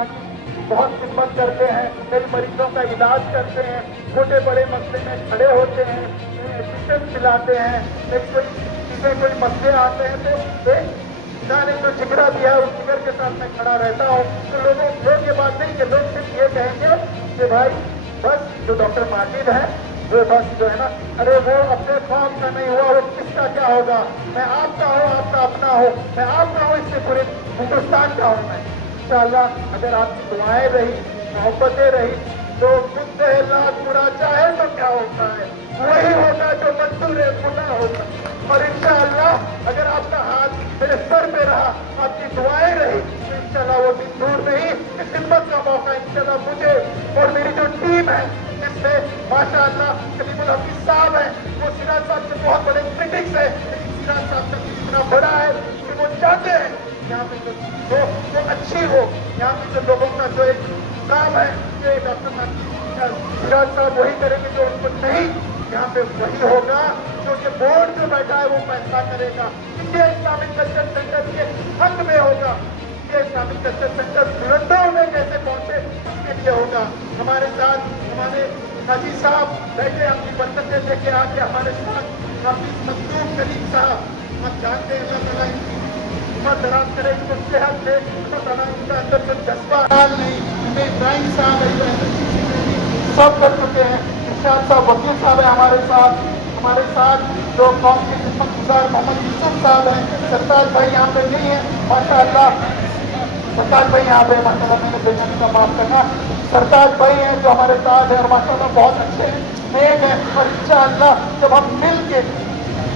माटी बहुत खिदमत करते हैं, कई मरीजों का इलाज करते हैं, छोटे बड़े मसले में खड़े होते हैं, टिकट खिलाते हैं, कोई चीजें कोई मसले आते हैं तो ने जो जिगरा दिया है उस जिगर के साथ मैं खड़ा रहता हूँ। तो लोग ये बात नहीं कि लोग सिर्फ ये कहेंगे कि भाई बस जो डॉक्टर माजिद है वो बस जो है ना, अरे वो अपने कौम का नहीं हुआ, वो किसका क्या होगा, मैं आपका हूँ, आपका अपना हो, मैं आपका हूँ, इससे पूरे हिंदुस्तान का हूँ मैं। इंशाअल्लाह अगर आपकी दुआएं रही, मोहब्बतें रही, तो खुद लाख बुरा चाहे तो क्या होता है, वही होगा जो मंजूर खुदा होगा। और इंशाअल्लाह अगर आपका हाथ मेरे सर पे रहा, आपकी दुआएं रही, तो इंशाअल्लाह वो दिन दूर नहीं, इस खिदमत का मौका इंशाअल्लाह मुझे और मेरी जो टीम है, जिसमें माशाअल्लाह कलीमुल हफीज साहब है, वो सिराज साहब के बहुत बड़े क्रिटिक्स है, लेकिन सिराज साहब का इतना बड़ा है कि वो चाहते हैं यहाँ पे जो चीज हो वो अच्छी हो, यहाँ पे जो लोगों का जो एक काम है कि डॉक्टर सिराज साहब वही करेंगे जो उनको नहीं, यहाँ पे वही होगा जो ये बोर्ड जो बैठा है वो फैसला करेगा। इंडिया इस्लामिक कल्चर सेंटर के हक में होगा, India Islamic culture centre Lucknow में कैसे पहुंचे उसके लिए होगा। हमारे साथ हमारे हाजी साहब बैठे, अपनी बरकतें लेके आके हमारे साथ काफी मजलूम करीम साहब, आप जानते हैं अल्लाह ताला इनकी उम्र दराज करे, इनको सेहत दे, अल्लाह ताला इनका अंदर जो जज्बा नहीं, हमें इब्राहिम साहब सब कर चुके हैं, इरशाद साहब वकील साहब है हमारे साथ जो कौम के खिदमत गुजार मोहम्मद यूसुफ साहब हैं, सरताज भाई यहाँ पे नहीं है माशाअल्लाह, सरताज भाई यहाँ पे माशाअल्लाह, मैंने बेजानी का माफ करना, सरताज भाई हैं जो हमारे साथ है और माशाअल्लाह बहुत अच्छे हैं, नेक है। और इंशाअल्लाह जब हम मिल के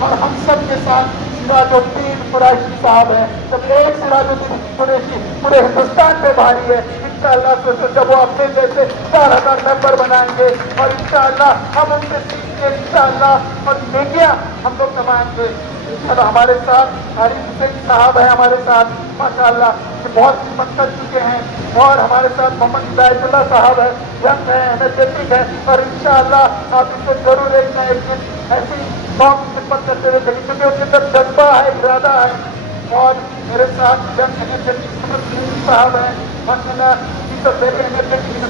और हम सब के साथ सिराजुद्दीन कुरैशी साहब है, जब एक सिराजुद्दीन कुरैशी पूरे हिंदुस्तान में भारी है, इंशाअल्लाह तो जब वो अपने जैसे 4000 मेंबर बनाएंगे और इंशाअल्लाह हम उनसे सीख के इंशाअल्लाह और नेकियां हम लोग कमाएंगे। इंशाअल्लाह हमारे साथ आरिफ हुसैन साहब है, हमारे साथ माशाअल्लाह कि बहुत खिदमत कर चुके हैं, और हमारे साथ मोहम्मद हिदायतुल्लाह साहब है, यंग है, एनर्जेटिक है, और इंशाअल्लाह आप इनको जरूर एक न एक दिन ऐसी कौम की खिदमत करते हुए देखेंगे, क्योंकि उनके अंदर जज्बा है, इरादा है। और मेरे साथ यंग एनर्जेटिक साहब है माशाअल्लाह, वेरी एनर्जेटिक,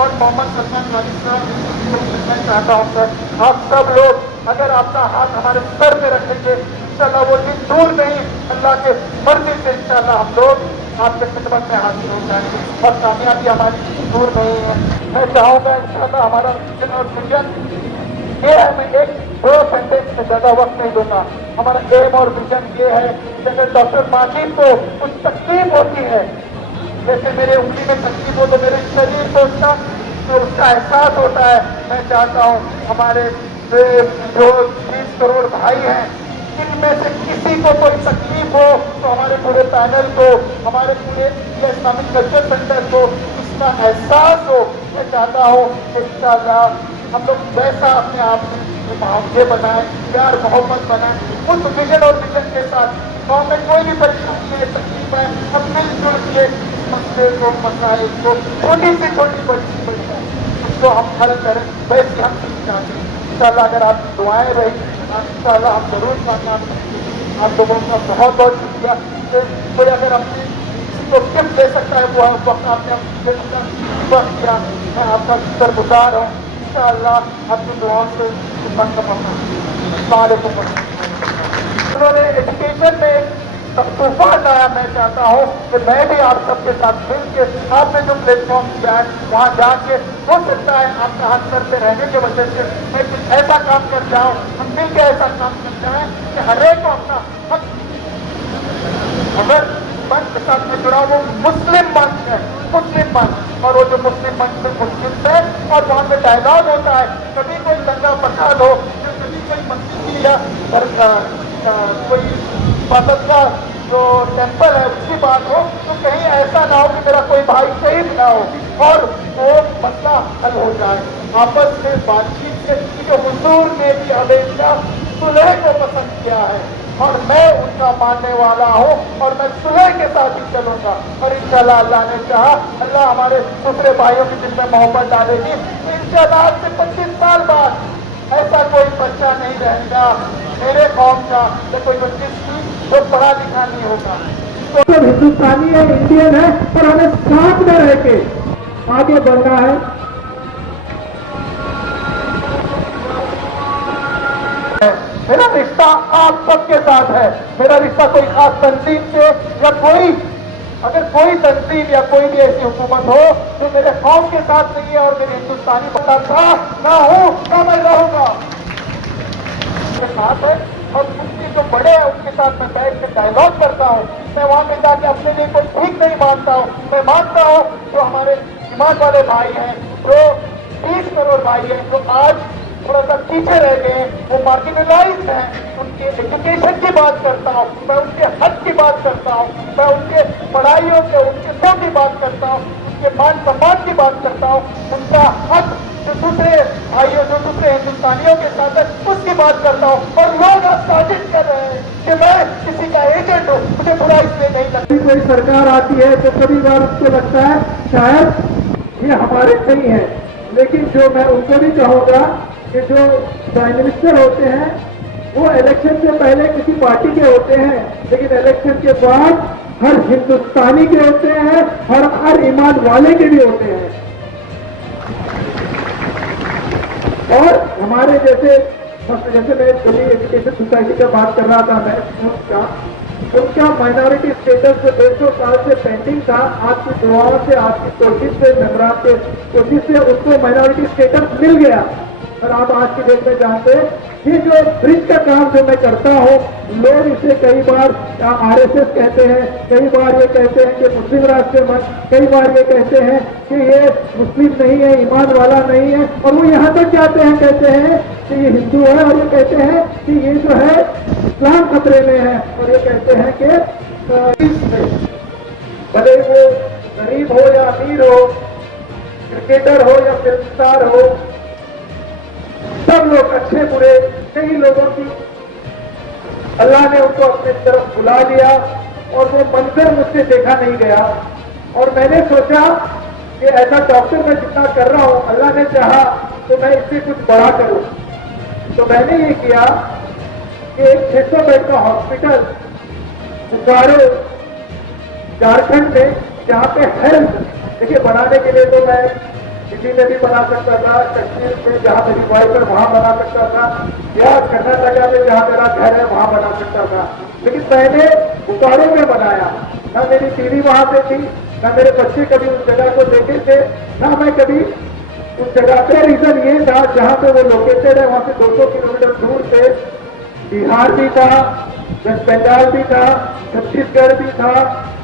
और मोहम्मद सलमान वाली साहब, मैं चाहता हूँ सर आप सब लोग अगर आपका हाथ हमारे सर पे रखेंगे, इंशाअल्लाह वो दिन दूर नहीं, अल्लाह के मर्जी से इंशाअल्लाह हम लोग आपके खिदमत में हाजिर हो जाएंगे और कामयाबी हमारी दूर नहीं है। मैं चाहूँगा इंशाअल्लाह हमारा विजन और विजन ये है, मैं एक दो सेंटेंस में ज्यादा वक्त नहीं दूंगा, हमारा एम और विजन ये है कि अगर डॉक्टर माजिद को कुछ तकलीफ होती है, जैसे मेरे उंगली में तकलीफ हो तो मेरे शरीर को उसका एहसास होता है, मैं चाहता हूँ हमारे जो 30 करोड़ भाई हैं, इनमें से किसी को कोई तकलीफ हो तो हमारे पूरे पैनल को, हमारे पूरे इस्लामिक कल्चर सेंटर को इसका एहसास हो। मैं चाहता हूँ कि इंशाअल्लाह हम लोग वैसा अपने आप में मुआवजे बनाए, प्यार मोहब्बत बनाए, उस विजन और विजन के साथ गाँव में कोई भी परेशानी है, तकलीफ है, हम मिलजुल के इस मसले को, मसाइल को, छोटी से छोटी बड़ी है उसको हम हल करें, वैसे हम चाहते हैं। इंशाअल्लाह अगर आपकी दुआएं रही, इंशाअल्लाह हम जरूर कामयाब करेंगे। आप लोगों का बहुत बहुत शुक्रिया। कोई अगर अपनी किसी को गिफ्ट दे सकता है वो वक्त आपने वक्त किया, मैं आपका शुक्रगुजार हूँ। इंशाअल्लाह आपकी दुआओं से खिदमत का मौका। उन्होंने एजुकेशन में तूफान लाया, मैं चाहता हूँ कि मैं भी आप सबके साथ मिल के, आपने जो प्लेटफॉर्म दिया है वहाँ जाके, हो सकता है आपका हाथ सर पे रहने की वजह से मैं कुछ ऐसा काम कर जाऊँ, हम मिल के ऐसा काम कर जाए कि हर एक को अपना हक, अगर मंच के साथ में जुड़ा वो मुस्लिम मंच है, मुस्लिम मंच, और वो जो मुस्लिम मंच में मुस्लिम है और वहाँ पे डायलॉग होता है, कभी कोई दंगा फसाद हो, कभी कोई मस्जिद या कोई इबादत का जो टेम्पल है उसकी बात हो, तो कहीं ऐसा ना हो कि मेरा कोई भाई शहीद ना हो और वो मसला हल हो जाए आपस में बातचीत से। क्योंकि हुजूर ने भी हमेशा सुलह को पसंद किया है और मैं उनका मानने वाला हूँ और मैं सुलह के साथ ही चलूंगा। और इंशाअल्लाह अल्लाह ने चाहा, अल्लाह हमारे दूसरे भाइयों की दिल में मोहब्बत डालेगी, तो इंशाअल्लाह आज से 25 साल बाद ऐसा कोई बच्चा नहीं रहेगा मेरे कौम का या कोई बच्ची जो पढ़ा लिखा नहीं होगा। तो सब हिंदुस्तानी है, इंडियन है, और हमें साथ में रह के आगे बढ़ना है। मेरा रिश्ता आप सबके साथ है। मेरा रिश्ता कोई खास तंजीम से या कोई, अगर कोई तंजीम या कोई भी ऐसी हुकूमत हो जो मेरे कौम के साथ नहीं है और मेरे हिंदुस्तानी को था ना हूं ना मैं रहूंगा मेरे साथ है। और उनके जो बड़े हैं उनके साथ मैं बैठ के डायलॉग करता हूँ। मैं वहां पे जाके अपने लिए कोई ठीक नहीं मानता हूँ। मैं मानता हूँ जो हमारे ईमान वाले भाई हैं, जो 30 करोड़ भाई हैं, जो आज थोड़ा सा पीछे रह गए, वो मार्जिनलाइज्ड हैं, उनके एजुकेशन की बात करता हूँ, मैं उनके हक की बात करता हूँ, मैं उनके पढ़ाइयों के उनके सब की बात करता हूँ, उनके मान सम्मान की बात करता हूँ, उनका हक जो दूसरे भाइयों जो दूसरे हिंदुस्तानियों के साथ है उसकी बात करता हूँ। और लोग आज साजिश कर रहे हैं कि मैं किसी का एजेंट हूँ, मुझे बुरा इसलिए नहीं लगती। कोई सरकार आती है तो कभी बार उसको लगता है शायद ये हमारे नहीं है, लेकिन जो मैं उनको भी कहूँगा कि जो प्राइम मिनिस्टर होते हैं वो इलेक्शन से पहले किसी पार्टी के होते हैं, लेकिन इलेक्शन के बाद हर हिंदुस्तानी के होते हैं, हर ईमान वाले के भी होते हैं। और हमारे जैसे मैं दिल्ली एजुकेशन सोसाइटी का बात कर रहा था, मैं उनका माइनॉरिटी स्टेटस जो 150 साल से पेंडिंग था, आपकी दुआओं से, आपकी कोशिश से, मेम्बरान के कोशिश से उसको माइनॉरिटी स्टेटस मिल गया। और आप आज की डेट में जानते हैं ये जो ब्रिज का काम जो मैं करता हूँ, लोग इसे कई बार आरएसएस कहते हैं, कई बार ये कहते हैं कि मुस्लिम राष्ट्र मंच, कई बार ये कहते हैं कि ये मुस्लिम नहीं है, ईमान वाला नहीं है, और वो यहाँ तक जाते हैं कहते हैं कि ये हिंदू है, और ये कहते हैं कि ये जो है इस्लाम खतरे में है, और ये कहते हैं कि भले वो गरीब हो या अमीर हो, क्रिकेटर हो या फिल्म स्टार हो, सब लोग अच्छे बुरे, कई लोगों की अल्लाह ने उनको अपनी तरफ बुला लिया और वो मंजर मुझसे देखा नहीं गया। और मैंने सोचा कि ऐसा डॉक्टर मैं जितना कर रहा हूं, अल्लाह ने चाहा तो मैं इससे कुछ बड़ा करूं। तो मैंने ये किया कि एक 600 बेड का हॉस्पिटल बोकारो झारखंड में, जहां पे हेल्थ देखिए बनाने के लिए तो मैं दिल्ली में भी बना सकता था, कश्मीर में जहां मेरी वाइफ है वहां बना सकता था, या कर्नाटका में जहां मेरा घर है वहां बना सकता था, लेकिन मैंने बोकारो में बनाया। ना मेरी बीवी वहां पे थी, ना मेरे बच्चे कभी उस जगह को देखे थे, ना मैं कभी उस जगह पे। रीजन ये था जहां पे वो लोकेटेड है वहां से 200 किलोमीटर दूर पे बिहार भी था, वेस्ट बंगाल भी था, छत्तीसगढ़ भी था,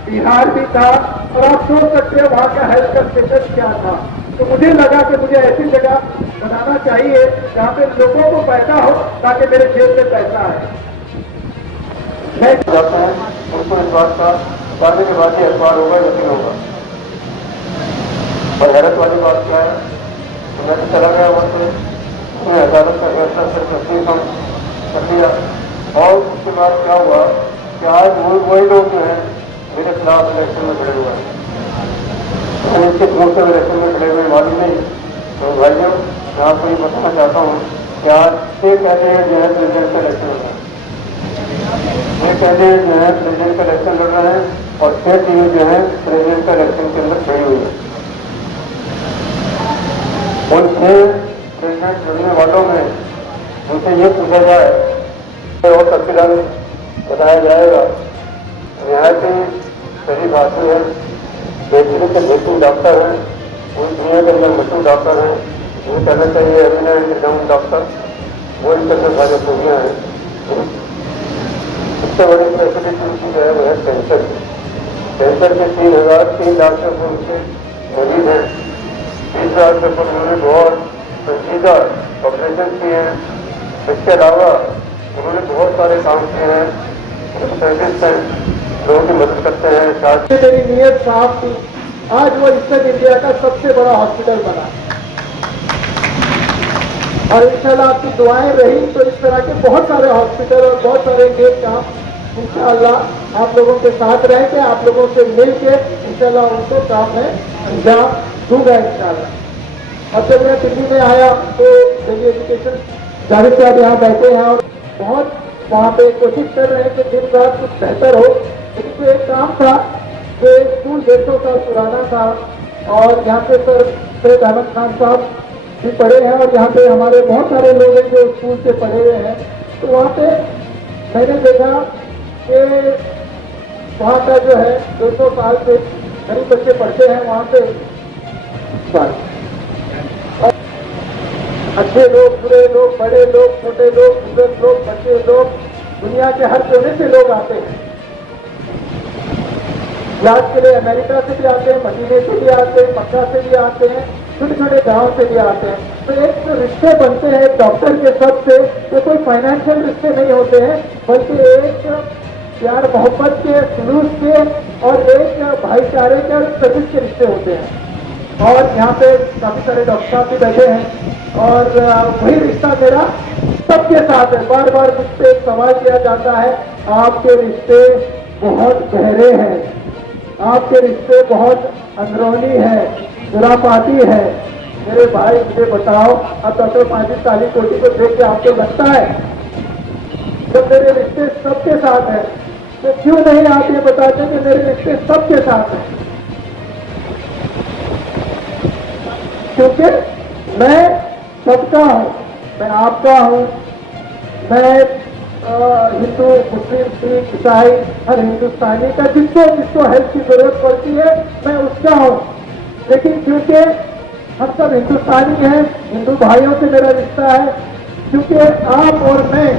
बिहार भी था, और आप सोच सकते हैं वहां का हेल्थ का स्टेटस क्या था। तो मुझे लगा कि मुझे ऐसी जगह बनाना चाहिए जहां पे लोगों को पैसा हो, ताकि मेरे जेब में पैसा आए। मैं जाता है उनको इस बात का बताने के बाद ही अखबार होगा या नहीं होगा। और हैरत वाली बात क्या है, तो मैं तो चला गया वहां से, उसने अदालत का फैसला सिर्फ तस्लीम कर दिया। और उसके बाद क्या हुआ कि आज वही लोग जो है मेरे खिलाफ इलेक्शन में खड़े हुए हैं। मैंने इसके दूर से इलेक्शन में खड़े हुए मालूम नहीं। तो भाइयों मैं आपको ये बताना चाहता हूँ कि आज 6 कैंडिडेट जो है प्रेसिडेंट का इलेक्शन लड़ रहे हैं, 6 कैंडिडेट जो है प्रेसिडेंट का इलेक्शन लड़ रहे हैं, और 6 टीमें जो है प्रेसिडेंट का इलेक्शन के अंदर खड़ी हुई है। उन 6 प्रेसिडेंट लड़ने वालों में उनसे ये पूछा जाए और तफसीलान बताया जाएगा। नहायत ही सही बात है, बेहतरीन के बेहतरीन डॉक्टर हैं, पूरी दुनिया के अंदर मशहूर डॉक्टर हैं, वो कहना चाहिए एमिनेंट डॉक्टर, वो इनके अंदर सारी खूबियाँ हैं। सबसे बड़ी फैसिलिटी उनकी जो है वो है कैंसर। कैंसर के 3 लाख से ऊपर उनके मरीज हैं, 20 लाख से ऊपर उन्होंने बहुत संजीदा ऑपरेशन किए हैं। इसके अलावा उन्होंने बहुत सारे काम किए हैं, सर्विस हैं, लोगों की मदद करते हैं। शायद मेरी नीयत साफ थी, आज वो ईस्टर्न इंडिया का सबसे बड़ा हॉस्पिटल बना, और इंशाल्लाह आपकी दुआएं रही तो इस तरह के बहुत सारे हॉस्पिटल और बहुत सारे नेक काम इंशाल्लाह आप लोगों के साथ रह के, आप लोगों से मिल के इंशाल्लाह उनको काम में अंजाम दूंगा इंशाल्लाह। और जब मैं दिल्ली में आया तो दिल्ली एजुकेशन जावेद साहब यहाँ बैठे हैं और बहुत वहाँ पे कोशिश कर रहे हैं कि दिन रात कुछ बेहतर हो। लेकिन तो एक काम था कि स्कूल डेढ़ साल पुराना था और यहाँ पे सैयद अहमद खान साहब भी पढ़े हैं और यहाँ पे हमारे बहुत सारे लोग हैं जो स्कूल से पढ़े हुए हैं। तो वहाँ पे मैंने देखा कि वहाँ का जो है 200 साल से गरीब बच्चे पढ़ते हैं वहाँ पे। अच्छे लोग, बुरे लोग, बड़े लोग, छोटे लोग, बुजुर्ग लोग, बच्चे लोग, दुनिया के हर कोने से लोग आते हैं इलाज के लिए। अमेरिका से भी आते हैं, मदीने से भी आते हैं, मक्का से भी आते हैं, छोटे छोटे गांव से भी आते हैं। तो एक जो रिश्ते बनते हैं डॉक्टर के सबसे, तो कोई फाइनेंशियल रिश्ते नहीं होते हैं, बल्कि एक प्यार मोहब्बत के, जुलूस के और एक भाईचारे के और सर्विस के रिश्ते होते हैं। और यहाँ पे काफी सारे डॉक्टर साहब भी बैठे हैं और वही रिश्ता मेरा सबके साथ है। बार बार मुझसे एक सवाल किया जाता है, आपके रिश्ते बहुत गहरे हैं, आपके रिश्ते बहुत अंदरूनी है, खुरापाती है। मेरे भाई मुझे बताओ, अब डॉक्टर माजिद तालीकोटी को देख के आपको लगता है जब मेरे रिश्ते सबके साथ हैं, तो क्यों नहीं आप ये बताते कि मेरे रिश्ते सबके साथ हैं? क्योंकि मैं सबका हूं, मैं आपका हूं, मैं हिंदू, मुस्लिम, सिख, ईसाई, हर हिंदुस्तानी का जिसको हेल्प की जरूरत पड़ती है मैं उसका हूं। लेकिन क्योंकि हम सब हिंदुस्तानी हैं, हिंदू भाइयों से मेरा रिश्ता है, क्योंकि आप और मैं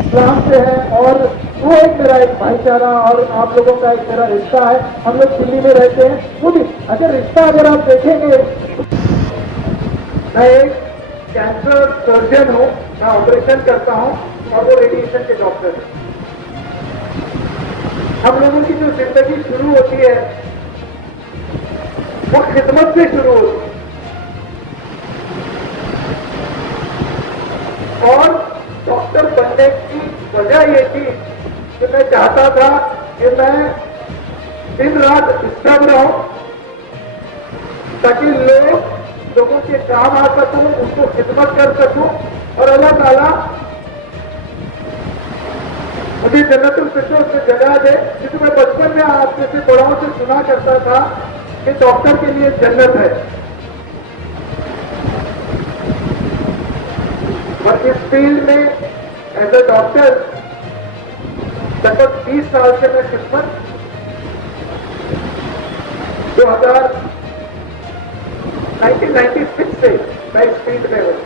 इस्लाम से हैं और वो एक मेरा एक भाईचारा और आप लोगों का एक मेरा रिश्ता है। हम लोग दिल्ली में रहते हैं, वो भी अगर रिश्ता अगर आप देखेंगे, मैं एक कैंसर सर्जन हूं, मैं ऑपरेशन करता हूं और वो रेडिएशन के डॉक्टर हैं। हम लोगों की जो जिंदगी शुरू होती है वो खिदमत से शुरू होती है और डॉक्टर बनने की वजह ये थी कि मैं चाहता था कि मैं दिन रात डिस्टर्ब रहूं ताकि लोगों के काम आ सकूं, उनको खिदमत कर सकूं और अल्लाह ताला मुझे जन्नतुल फिरदौस में जगह दे। क्योंकि मैं बचपन में आप जैसे बड़ों से सुना करता था कि डॉक्टर के लिए जन्नत है, और इस फील्ड में एज ए डॉक्टर लगभग 20 साल से मैं खिदमत 1996 से मैं इस फील्ड में हूं।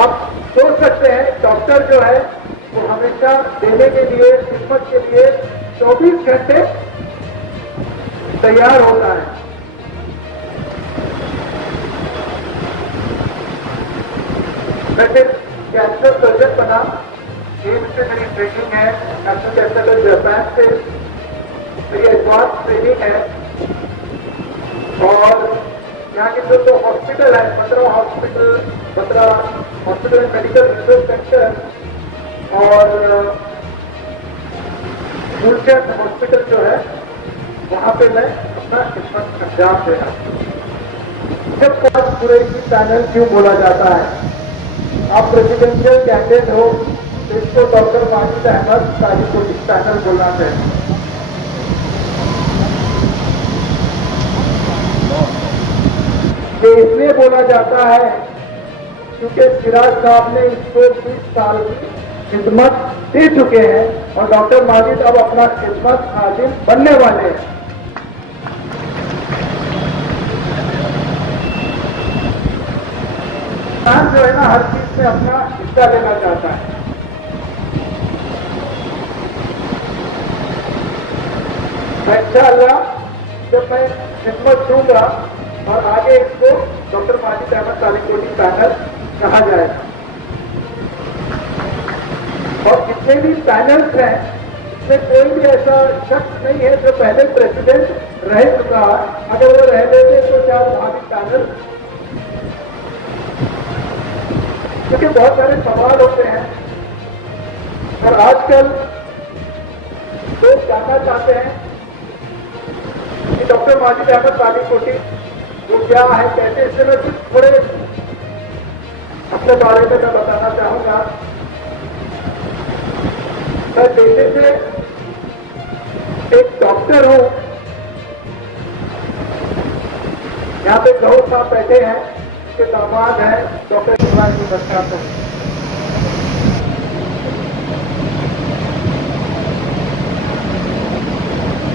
आप सोच सकते हैं डॉक्टर जो है वो हमेशा देने के लिए, खिदमत के लिए 24 घंटे तैयार होता है। मैं फिर कैंसर सर्जन बना, एम्स से मेरी ट्रेनिंग है, नेशनल कैंसर जापान से मेरी एडवांस ट्रेनिंग है और यहाँ के जो हॉस्पिटल है, 15 हॉस्पिटल मेडिकल रिसर्च सेंटर और गुलचंद हॉस्पिटल जो है वहां पे मैं अपना खिदमत अंजाम दे रहा हूं। जब कुरैशी पैनल क्यों बोला जाता है? आप प्रेसिडेंशियल कैंडिडेट हो तो इसको डॉक्टर माजिद अहमद तालीकोटी पैनल बोलना चाहिए। ये इसलिए बोला जाता है क्योंकि सिराज साहब ने इसको 20 साल की खिदमत दे चुके हैं और डॉक्टर माजिद अब अपना खिदमत खादिम बनने वाले हैं। इंसान जो है ना हर चीज में अपना हिस्सा लेना चाहता है। इंशाअल्लाह जब मैं खिदमत दूंगा और आगे इसको डॉक्टर माजिद अहमद तालीकोटी पैनल कहा जाएगा और जितने भी पैनल्स हैं इसमें कोई भी ऐसा शख्स नहीं है जो पहले प्रेसिडेंट रह चुका है। अगर वो रह लेते तो क्या वहां भी पैनल, क्योंकि बहुत सारे सवाल होते हैं और आजकल लोग जानना चाहते हैं कि डॉक्टर माजिद अहमद तालीकोटी वो क्या है, कैसे। इससे मैं कुछ थोड़े अपने बारे में मैं बताना चाहूंगा। मैं पेशे से एक डॉक्टर हूँ। यहाँ पे गौर साहब बैठे हैं, उनके दामाद हैं डॉक्टर शिवराज जी प्रसाद।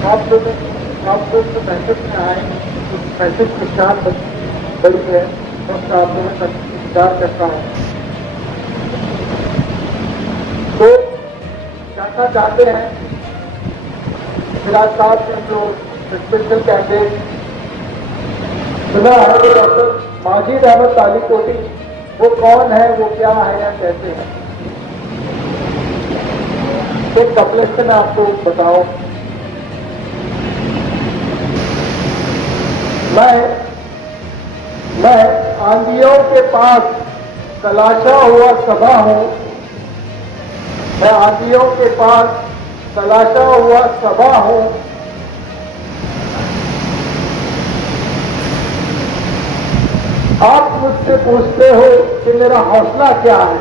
आप लोग तो मैसेज में आए, मैसेज की शान बड़ी है, और आप लोगों का इंतजार करता हूँ। तो जानना चाहते हैं सिराज साहब के जो स्पेशल कैंडिडेट सुना है वो डॉक्टर माजिद अहमद तालीकोटी, वो कौन है, वो क्या है या कैसे है, एक कपलेट से मैं आपको बताओ। मैं आंधियों के पास तलाशा हुआ सभा हूं। मैं आंधियों के पास तलाशा हुआ सभा हूं। आप मुझसे पूछते हो कि मेरा हौसला क्या है।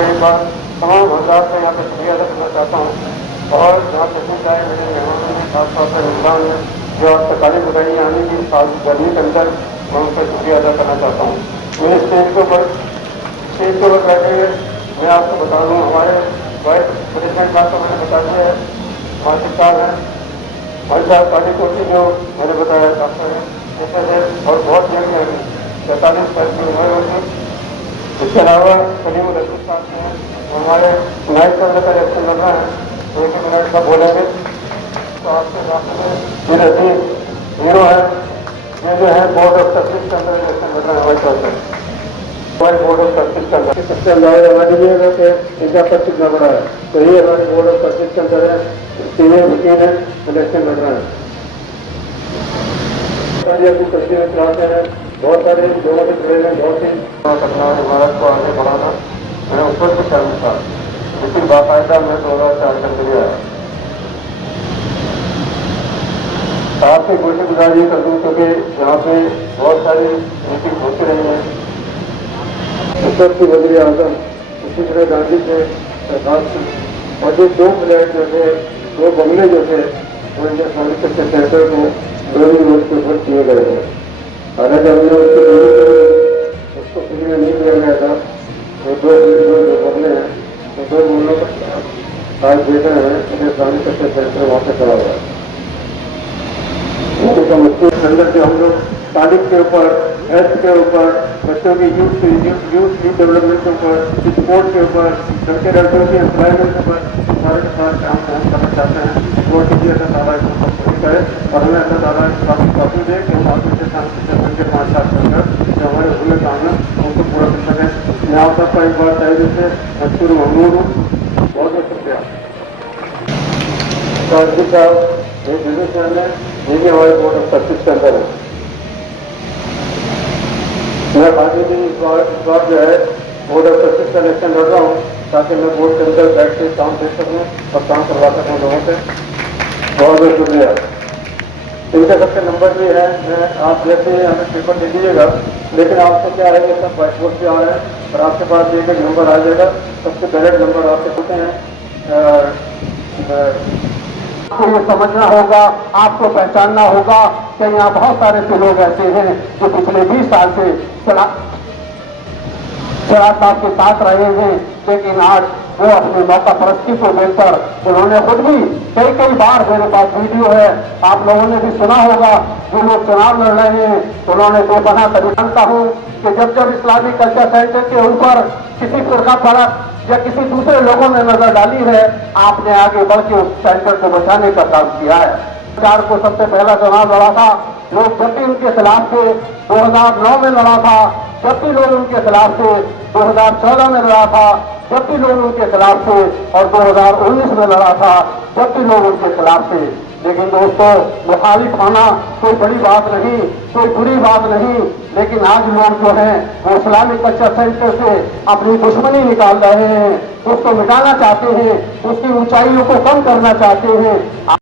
एक बार तमाम हजरात को यहाँ पर शुक्रिया अदा करना चाहता हूँ, और जहाँ तक चाहे मेरे मेहमानों ने खासतौर पर इमरान ने जो आज तकालीफ बताई आने की साल गर्मी के अंदर, मैं उनका शुक्रिया अदा करना चाहता हूँ। मेरे स्टेज के ऊपर बैठे हुए मैं आपको बता दूँ, हमारे वाइस प्रेसिडेंट साहब को मैंने बता दिया है, मासिक साहब हैं, भाई साहब तालीकोटी जो मैंने बताया डॉक्टर है, और बहुत जगह हैं, 45 साल की उम्र होगी। इसके अलावा सलीम रसूल साहब हैं, हमारे नाइट का इलेक्शन लड़ रहा है, तो एक मिनट का बोलेंगे। तो आपके रास्ते में हीरो है, ये जो है बोर्ड ऑफ सर्विस के अंदर इलेक्शन लड़ रहे हैं, vice chancellor board of service के अंदर। सबसे अंदाजा लगा दीजिएगा कि इनका पद कितना बड़ा है। तो ये हमारे बोर्ड ऑफ सर्विस के अंदर है, सीनियर वकील है, इलेक्शन लड़ रहा है। तस्वीरें चलाते हैं, बहुत सारे लोगों से जुड़े हैं, बहुत ही करना इमारत को आगे बढ़ाना, मैं ऊपर से शामिल था, लेकिन बाकायदा मैं 2004 के अंदर आया। आपसे कोशिश गुजारी कर दूँ, क्योंकि यहाँ पे बहुत सारी मीटिंग होती रही है। उत्तर की वज़ीर आज़म इसी तरह गांधी के और जो 2 फ्लैट जो थे, 2 बंगले जो थे, वो इंडिया इस्लामिक सेंटर को दोनों रोड के ऊपर किए गए हैं। हालांकि हमने उसको फ्री में नहीं दिया गया था। वो 2 बंगले हैं, तो 2 बंगलों पर आज देख रहे हैं इंडिया इस्लामिक सेंटर वहाँ पे खड़ा हुआ है। अंदर जो हम लोग तारीख के ऊपर, हेल्थ के ऊपर, बच्चों की यूथ डेवलपमेंट के ऊपर, स्पोर्ट के ऊपर, लड़कों की एम्प्लॉयमेंट के ऊपर सारे के साथ काम करना चाहते हैं। वो टीचर ऐसा दावा इसको पूरी करे, और हमें ऐसा दावा काफी दे कि हम आपके से 5-7 चलकर जो हमारे हुए काम है उनको पूरा कर सकें। यहाँ तक का एक बार चाहिए से मशहूर महमूद हूँ, बहुत बहुत शुक्रिया। साहब एक बिजनेसमैन है, ये भी हमारे बोर्ड ऑफ सर्विस के अंदर है। मैं आगे भी इस बार जो है बोर्ड ऑफ सर्विस का इलेक्शन लड़ रहा हूँ, ताकि मैं बोर्ड के अंदर बैठ के काम दे सकूँ और काम करवा सकूँ लोगों से। बहुत बहुत शुक्रिया। इनके सबके नंबर भी है, मैं आप जैसे हमें पेपर दे दीजिएगा, लेकिन आपको क्या है कि सब व्हाइट बोर्ड पे आ रहे हैं, और आपके पास एक नंबर आ जाएगा। सबसे डायरेक्ट नंबर आपके होते हैं। आपको ये समझना होगा, आपको पहचानना होगा कि यहाँ बहुत सारे से लोग ऐसे हैं जो पिछले 20 साल से शराब साहब के साथ रहे हैं, लेकिन आज वो अपने मौका परस्ती को देखकर उन्होंने खुद भी कई बार, मेरे पास वीडियो है, आप लोगों ने भी सुना होगा, जो लोग चुनाव लड़ रहे हैं उन्होंने बेपनाह तरीका जानता हूँ कि जब इस्लामी कल्चर सेंटर के ऊपर किसी फिरका पड़त या किसी दूसरे लोगों ने नजर डाली है, आपने आगे बढ़ के उस सेंटर को बचाने का काम किया है। सरकार को सबसे पहला चुनाव लड़ा था, लोग जब भी उनके खिलाफ थे 2009 में लड़ा था, जब भी लोग उनके खिलाफ थे 2014 में लड़ा था, जब भी लोग उनके खिलाफ थे, और 2019 में लड़ा था, जब भी लोग उनके खिलाफ थे। लेकिन दोस्तों, मुखालिफ होना कोई बड़ी बात नहीं, कोई बुरी बात नहीं, लेकिन आज लोग जो हैं वो इस्लामिक कल्चर सेंटर से अपनी दुश्मनी निकाल रहे हैं, उसको मिटाना चाहते हैं, उसकी ऊंचाइयों को कम करना चाहते हैं।